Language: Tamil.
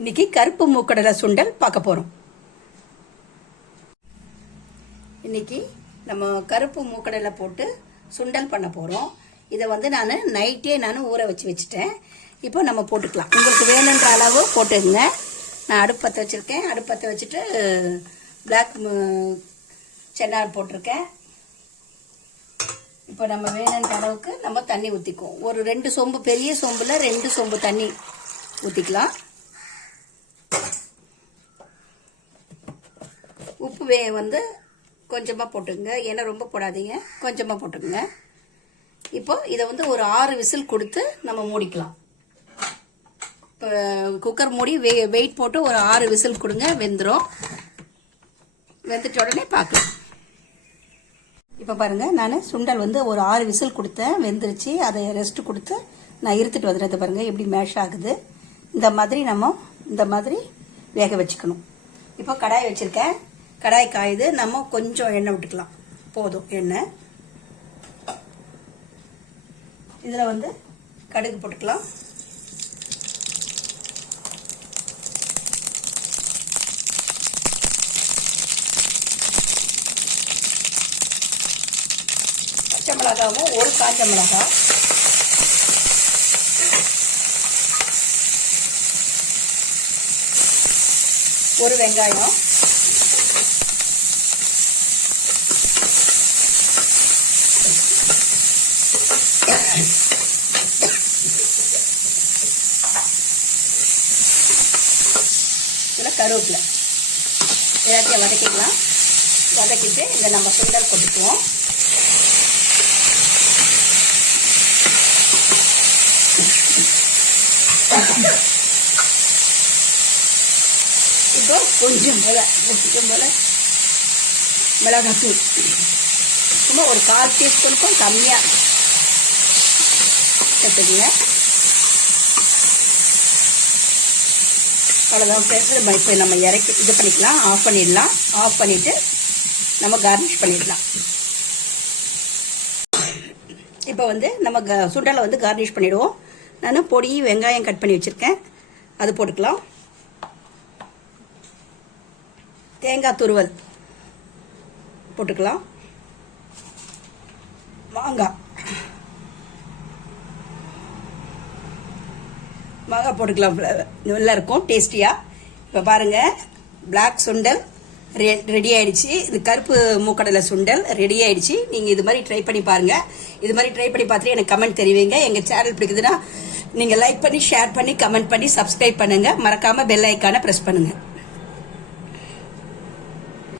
இன்னைக்கு கருப்பு மூக்கடலை சுண்டல் பார்க்க போறோம். இன்னைக்கு நம்ம கருப்பு மூக்கடலை போட்டு சுண்டல் பண்ண போறோம். இதை வந்து நான் நைட்டே நான் ஊற வச்சு வச்சுட்டேன். இப்போ நம்ம போட்டுக்கலாம். உங்களுக்கு வேணுன்ற அளவு போட்டுங்க நான் அடுப்பத்தை வச்சுருக்கேன். அடுப்பத்தை வச்சுட்டு பிளாக் சென்னார் போட்டிருக்கேன். இப்போ நம்ம வேணுன்ற அளவுக்கு நம்ம தண்ணி ஊற்றிக்குவோம் ஒரு ரெண்டு சொம்பு பெரிய சொம்பில் ரெண்டு சொம்பு தண்ணி ஊற்றிக்கலாம் உப்பு வே வந்து கொஞ்சமாக போட்டுக்கங்க. ஏன்னா ரொம்ப போடாதீங்க. கொஞ்சமாக போட்டுக்கோங்க. இப்போ இதை வந்து ஒரு ஆறு விசில் கொடுத்து நம்ம மூடிக்கலாம். இப்போ குக்கர் மூடி வெ வெயிட் போட்டு ஒரு ஆறு விசில் கொடுங்க. வெந்துடும் வெந்துட்ட உடனே பார்க்கலாம். இப்போ பாருங்கள் நான் சுண்டல் வந்து ஒரு ஆறு விசில் கொடுத்தேன். வெந்துருச்சு. அதை ரெஸ்ட் கொடுத்து நான் இருத்துட்டு வந்துடுறது பாருங்கள் எப்படி மேஷ் ஆகுது. இந்த மாதிரி நம்ம இந்த மாதிரி வேக வச்சுக்கணும். இப்போ கடாய் வச்சுருக்கேன். கடாய் காயுது நம்ம கொஞ்சம் எண்ணெய் விட்டுக்கலாம். போதும் எண்ணெய். இதில் வந்து கடுகு போட்டுக்கலாம். பச்சை மிளகாவும் ஒரு காஞ்ச மிளகாய். ஒரு வெங்காயம். இதில் கருவேப்பிலை. எல்லாத்தையும் வதக்கிக்கலாம். வதக்கிட்டு இந்த நம்ம சுண்டல் கொட்டிக்குவோம் இப்போ கொஞ்சம் போல் கொஞ்சம் போல மிளகாத்தூள் சும்மா ஒரு கால் டீஸ்பூனுக்கும் கம்மியாக எடுத்துக்கங்க அவ்வளோதான் பேசுகிறது இப்போ நம்ம இறக்கி இது பண்ணிக்கலாம் ஆஃப் பண்ணிடலாம் ஆஃப் பண்ணிவிட்டு நம்ம கார்னிஷ் பண்ணிடலாம் இப்போ வந்து நம்ம க சுண்டலை வந்து கார்னிஷ் பண்ணிவிடுவோம் நான் பொடி வெங்காயம் கட் பண்ணி வச்சுருக்கேன் அது போட்டுக்கலாம் தேங்காய் துருவல் போட்டுக்கலாம். மாங்காய். மாங்காய் போட்டுக்கலாம். நல்லா இருக்கும் டேஸ்டியாக இப்போ பாருங்கள் பிளாக் சுண்டல் ரெ ரெடி ஆயிடுச்சு. இது கருப்பு மூக்கடலை சுண்டல் ரெடி ஆயிடுச்சு. நீங்கள் இது மாதிரி ட்ரை பண்ணி பாருங்கள் இது மாதிரி ட்ரை பண்ணி பார்த்துட்டு எனக்கு கமெண்ட் தெரிவிங்க. எங்கள் சேனல் பிடிக்குதுன்னா நீங்கள் லைக் பண்ணி ஷேர் பண்ணி கமெண்ட் பண்ணி சப்ஸ்கிரைப் பண்ணுங்கள் மறக்காமல் பெல் ஐக்கானை ப்ரெஸ் பண்ணுங்கள்